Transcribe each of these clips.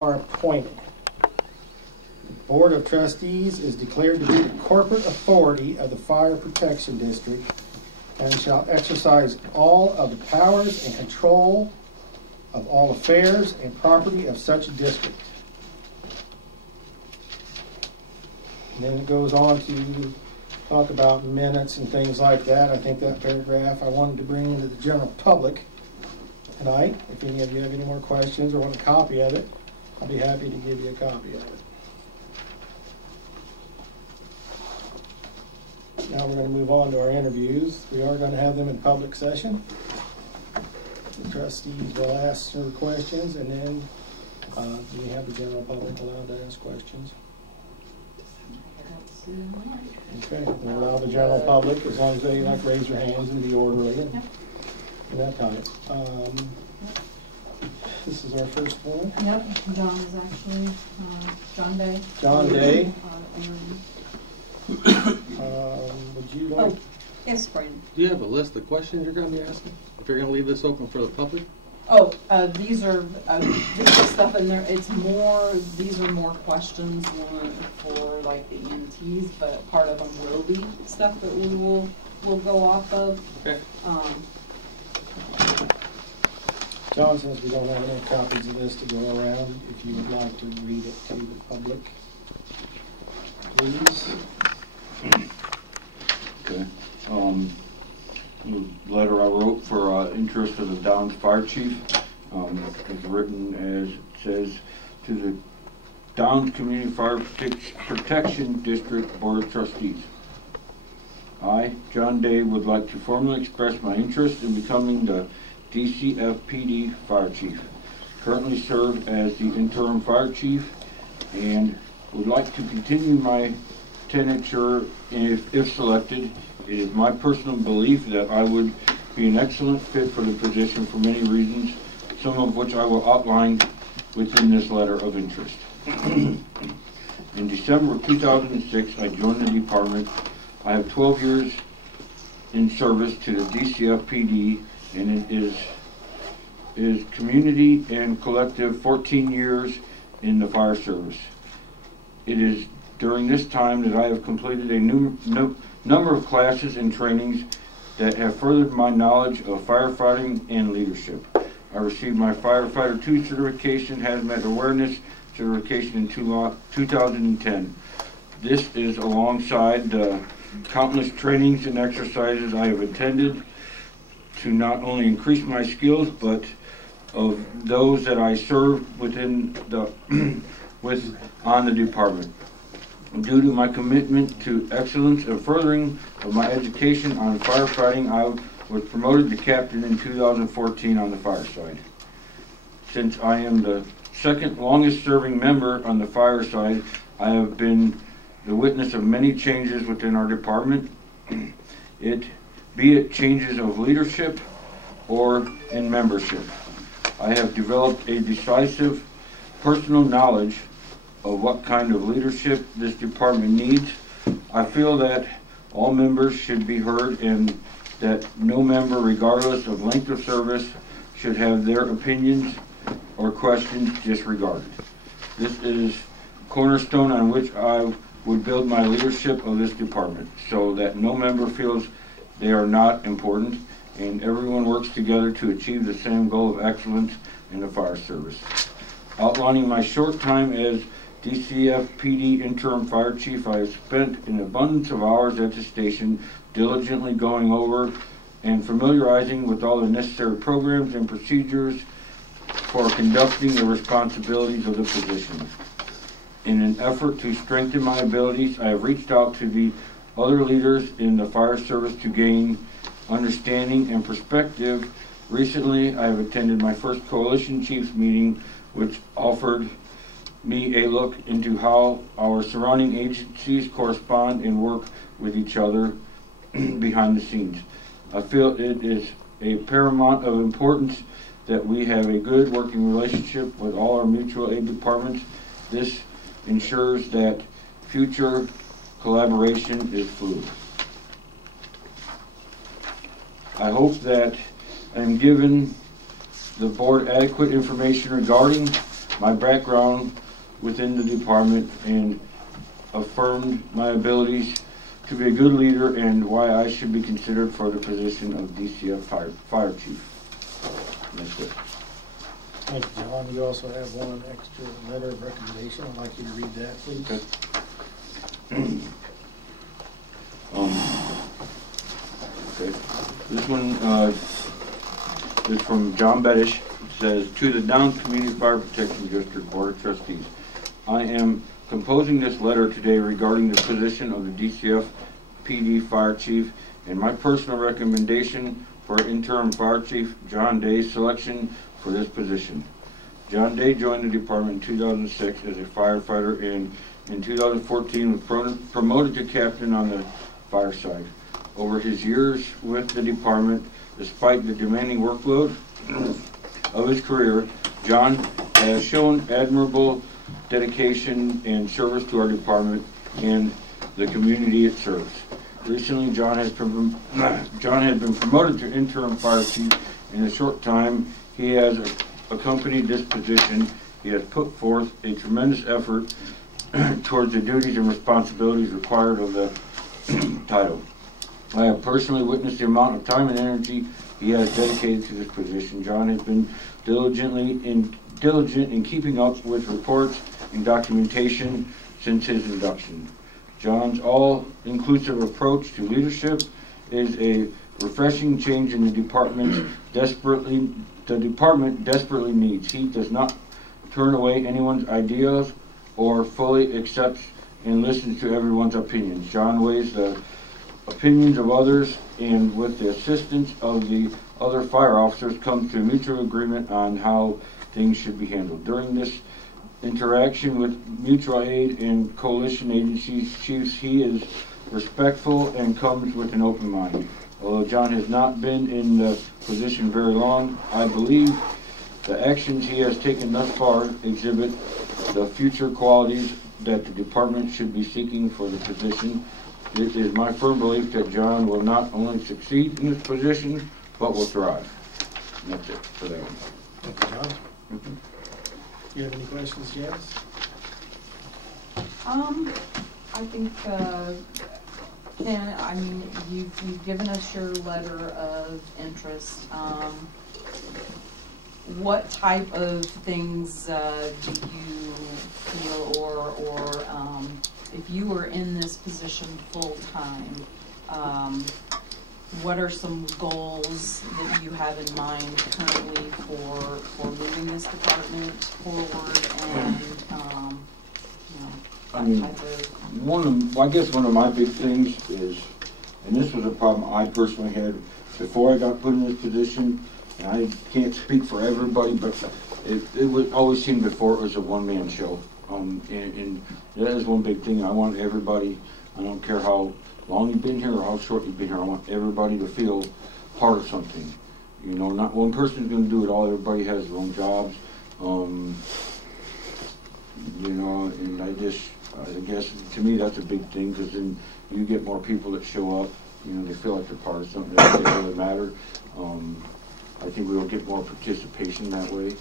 are appointed. The Board of Trustees is declared to be the corporate authority of the Fire Protection District and shall exercise all of the powers and control of all affairs and property of such a district. And then it goes on to talk about minutes and things like that. I think that paragraph I wanted to bring into the general public tonight. If any of you have any more questions or want a copy of it, I'll be happy to give you a copy of it. Now we're going to move on to our interviews. We are going to have them in public session. The trustees will ask their questions, and then we have the general public allowed to ask questions. Okay, we'll allow the general public, as long as they raise their hands and be orderly and that type. This is our first one. Yep, John is actually John Day. John Day. Would you like? Oh, yes, Brandon. Do you have a list of questions you're going to be asking? If you're going to leave this open for the public? Oh, these are just the stuff in there. It's more. These are more questions for like the EMTs, but part of them will be stuff that we will go off of. Okay. John, since we don't have any copies of this to go around, if you would like to read it to the public, please. Okay. The letter I wrote for interest of the Downs Fire Chief is written as it says, to the Downs Community Fire Protection District Board of Trustees. I, John Day, would like to formally express my interest in becoming the DCFPD Fire Chief. Currently serve as the interim fire chief and would like to continue my tenure if selected. It is my personal belief that I would be an excellent fit for the position for many reasons, some of which I will outline within this letter of interest. In December of 2006, I joined the department. I have 12 years in service to the DCFPD, and it is community and collective 14 years in the fire service. It is during this time that I have completed a number of classes and trainings that have furthered my knowledge of firefighting and leadership. I received my Firefighter 2 certification, Hazmat Awareness certification in 2010. This is alongside the countless trainings and exercises I have attended to not only increase my skills, but of those that I serve within the on the department. Due to my commitment to excellence and furthering of my education on firefighting, I was promoted to captain in 2014 on the fire side. Since I am the second longest serving member on the fire side, I have been the witness of many changes within our department, be it changes of leadership or in membership. I have developed a decisive personal knowledge of what kind of leadership this department needs. I feel that all members should be heard and that no member, regardless of length of service, should have their opinions or questions disregarded. This is a cornerstone on which I would build my leadership of this department, so that no member feels they are not important and everyone works together to achieve the same goal of excellence in the fire service. Outlining my short time as DCFPD interim fire chief, I have spent an abundance of hours at the station diligently going over and familiarizing with all the necessary programs and procedures for conducting the responsibilities of the position. In an effort to strengthen my abilities, I have reached out to the other leaders in the fire service to gain understanding and perspective. Recently, I have attended my first Coalition Chiefs meeting, which offered me a look into how our surrounding agencies correspond and work with each other behind the scenes. I feel it is a paramount of importance that we have a good working relationship with all our mutual aid departments. This ensures that future collaboration is fluid. I hope that I am giving the board adequate information regarding my background within the department and affirmed my abilities to be a good leader and why I should be considered for the position of DCF Fire Chief. And that's it. Thank you, John. You also have one extra letter of recommendation. I'd like you to read that, please. Okay. Okay. This one is from John Bettish. It says, to the Downs Community Fire Protection District Board of Trustees. I am composing this letter today regarding the position of the DCF PD Fire Chief and my personal recommendation for interim Fire Chief John Day's selection for this position. John Day joined the department in 2006 as a firefighter and in 2014 was promoted to captain on the fire side. Over his years with the department, despite the demanding workload of his career, John has shown admirable dedication and service to our department and the community it serves. Recently, John has been promoted to interim fire chief. In a short time, he has accompanied this position. He has put forth a tremendous effort towards the duties and responsibilities required of the title. I have personally witnessed the amount of time and energy he has dedicated to this position. John has been diligent in keeping up with reports and documentation since his induction. John's all-inclusive approach to leadership is a refreshing change in the department desperately needs. He does not turn away anyone's ideas or fully accepts and listens to everyone's opinions. John weighs the opinions of others and with the assistance of the other fire officers comes to a mutual agreement on how things should be handled. During this interaction with mutual aid and coalition agencies, chiefs, he is respectful and comes with an open mind. Although John has not been in the position very long, I believe the actions he has taken thus far exhibit the future qualities that the department should be seeking for the position. It is my firm belief that John will not only succeed in this position, but will thrive. And that's it for that one. Thank you, John. Do you have any questions, Janice? I think, Ken, I mean, you've given us your letter of interest. What type of things do you feel, or if you were in this position full time, what are some goals that you have in mind currently for moving this department forward, and I mean, I guess one of my big things is, and this was a problem I personally had before I got put in this position, and I can't speak for everybody, but it would always seem before it was a one-man show. And that is one big thing. I want everybody, I don't care how long you've been here or how short you've been here, I want everybody to feel part of something. You know, not one person's going to do it all. Everybody has their own jobs. You know, and I guess to me that's a big thing, because then you get more people that show up. You know, they feel like they're part of something that they really matter. I think we'll get more participation that way.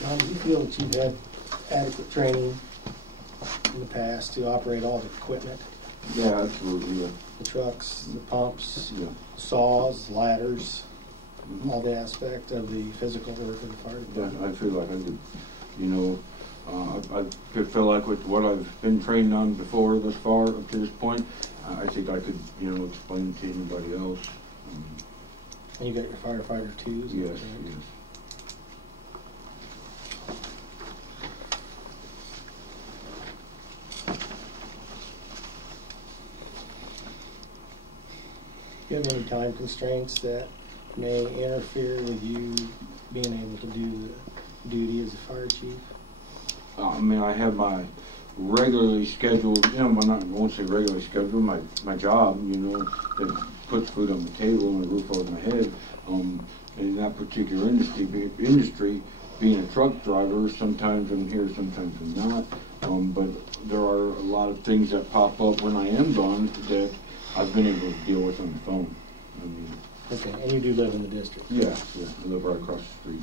John, do you feel that you've had adequate training in the past to operate all the equipment? Yeah, absolutely. Yeah. The trucks, the pumps, Yeah. saws, ladders, all the aspect of the physical work of the fire Yeah, department? I feel like I could, you know, I feel like with what I've been trained on before thus far up to this point, I think I could, you know, explain it to anybody else. And you got your firefighter twos? Yes, yes. Do you have any time constraints that may interfere with you being able to do the duty as a fire chief? I mean, I have my regularly scheduled, you know, I won't say regularly scheduled, my job, you know, that puts food on the table and a roof over my head. In that particular industry, being a truck driver, sometimes I'm here, sometimes I'm not. But there are a lot of things that pop up when I am gone that I've been able to deal with on the phone. I mean, Okay, and you do live in the district? Yeah, I live right across the street.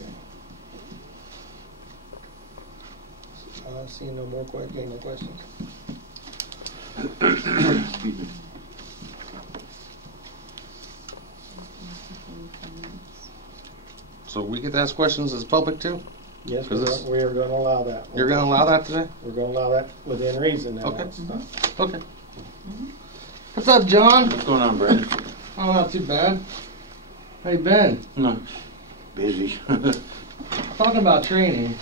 Okay. Seeing no more any more questions? Excuse me. So we get to ask questions as public too? Yes, Is this- we are gonna allow that. You're gonna allow that today? We're gonna allow that within reason now. Okay. It's Okay. What's up, John? What's going on, Brandon? Oh, not too bad. How you been? No, busy. Talking about training.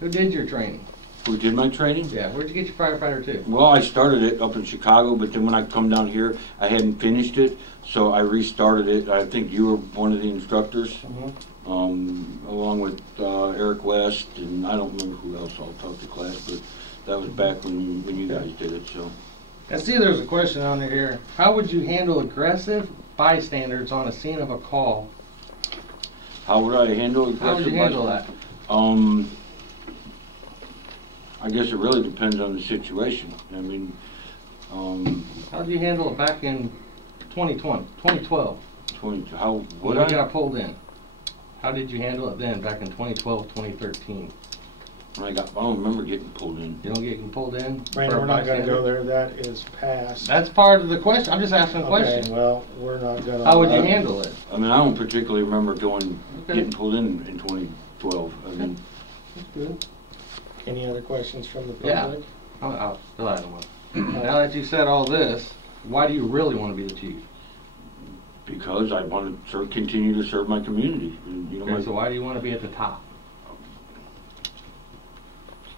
Who did your training? Who did my training? Yeah, where'd you get your firefighter to? Well, I started it up in Chicago, but then when I come down here, I hadn't finished it, so I restarted it. I think you were one of the instructors, along with Eric West, and I don't remember who else I'll talk to class, but that was back when you guys did it. So I see there's a question on here. How would you handle aggressive bystanders on a scene of a call? how would I handle it? How would you handle that? I guess it really depends on the situation. I mean, How did you handle it back in 2012? how When would we I? got pulled in. How did you handle it then, back in 2012, 2013? I don't remember getting pulled in. You don't get pulled in? Brandon, for a we're not gonna bystander? go there, that is past. That's part of the question. I'm just asking a Okay, question. well, we're not gonna. How would you allow- handle it? I mean, I don't particularly remember Okay. getting pulled in 2012. I mean, That's good. Any other questions from the Yeah. public? I'll fill out one. Now that you said all this, why do you really want to be the chief? because I want to continue to serve my community. And, you know, Okay, so why do you want to be at the top?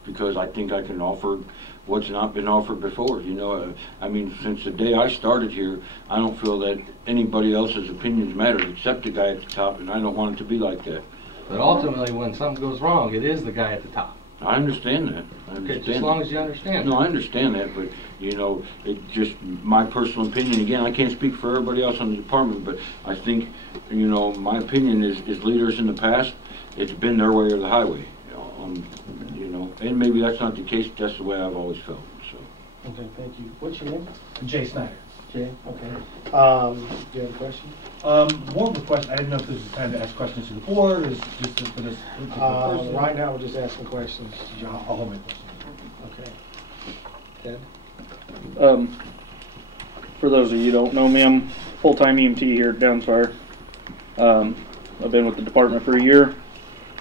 because I think I can offer what's not been offered before. You know, I mean, since the day I started here, I don't feel that anybody else's opinions matter except the guy at the top, and I don't want it to be like that. But ultimately, when something goes wrong, it is the guy at the top. I understand that. I understand Okay, just as long as you understand. No, I understand that, but, you know, it just, my personal opinion, again, I can't speak for everybody else in the department, but I think, you know, my opinion is leaders in the past, it's been their way or the highway. You know, and maybe that's not the case, that's the way I've always felt, so. Okay, thank you. What's your name? Jay Snyder. Jay, okay. Do you have a question? More of a question, I didn't know if this was time to ask questions to the board, or is just for this particular person? Right now, we're just asking questions. I'll hold my question. Okay. Ted? For those of you who don't know me, I'm full-time EMT here at Downs Fire. I've been with the department for a year.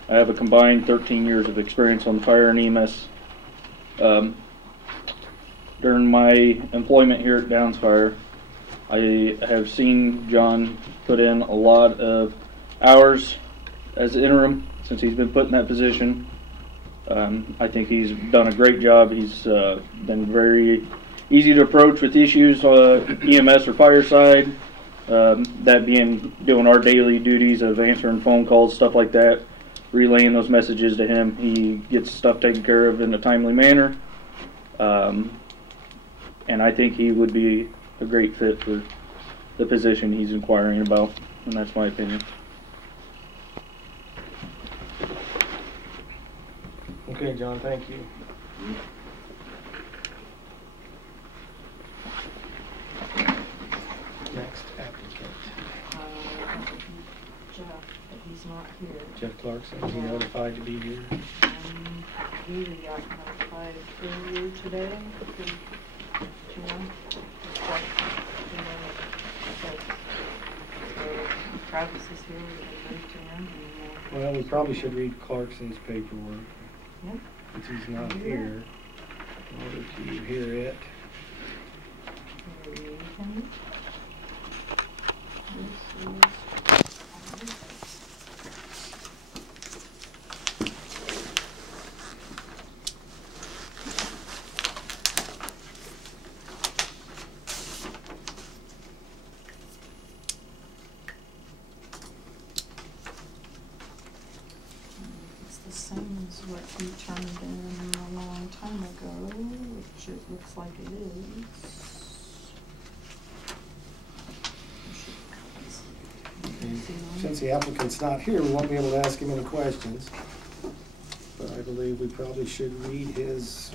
I have a combined 13 years of experience on the fire and EMS. During my employment here at Downs Fire, I have seen John put in a lot of hours as interim since he's been put in that position. I think he's done a great job. He's been very easy to approach with issues, EMS or fire side. That being doing our daily duties of answering phone calls, stuff like that, relaying those messages to him. He gets stuff taken care of in a timely manner. And I think he would be a great fit for the position he's inquiring about, and that's my opinion. Okay, John, thank you. Next applicant. Jeff, but he's not here. Jeff Clarkson, is he notified to be here? He got notified earlier today. Travis is here, we can move to him. Well, we probably should read Clarkson's paperwork. Yep. Since he's not here. In order to hear it. It's the same as what he turned in a long time ago, which it looks like it is. Since the applicant's not here, we won't be able to ask him any questions. But I believe we probably should read his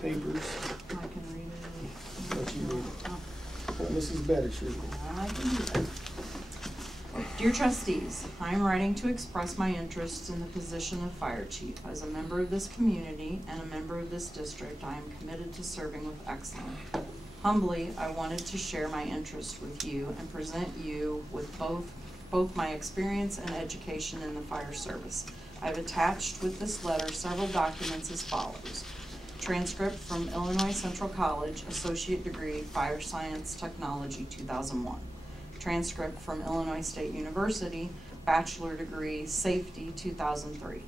papers. I can read it. Let you read it. Mrs. Bettershrew. I can do that. Dear trustees, I am writing to express my interest in the position of fire chief. As a member of this community and a member of this district, I am committed to serving with excellence. Humbly, I wanted to share my interest with you and present you with both my experience and education in the fire service. I've attached with this letter several documents as follows. Transcript from Illinois Central College, Associate Degree, Fire Science Technology, 2001. Transcript from Illinois State University, Bachelor Degree, Safety, 2003.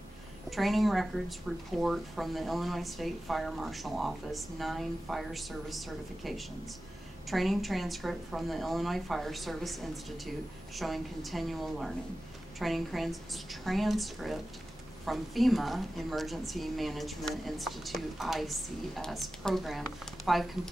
Training records report from the Illinois State Fire Marshal Office, 9 fire service certifications. Training transcript from the Illinois Fire Service Institute showing continual learning. Training transcript from FEMA Emergency Management Institute ICS program, 5 complete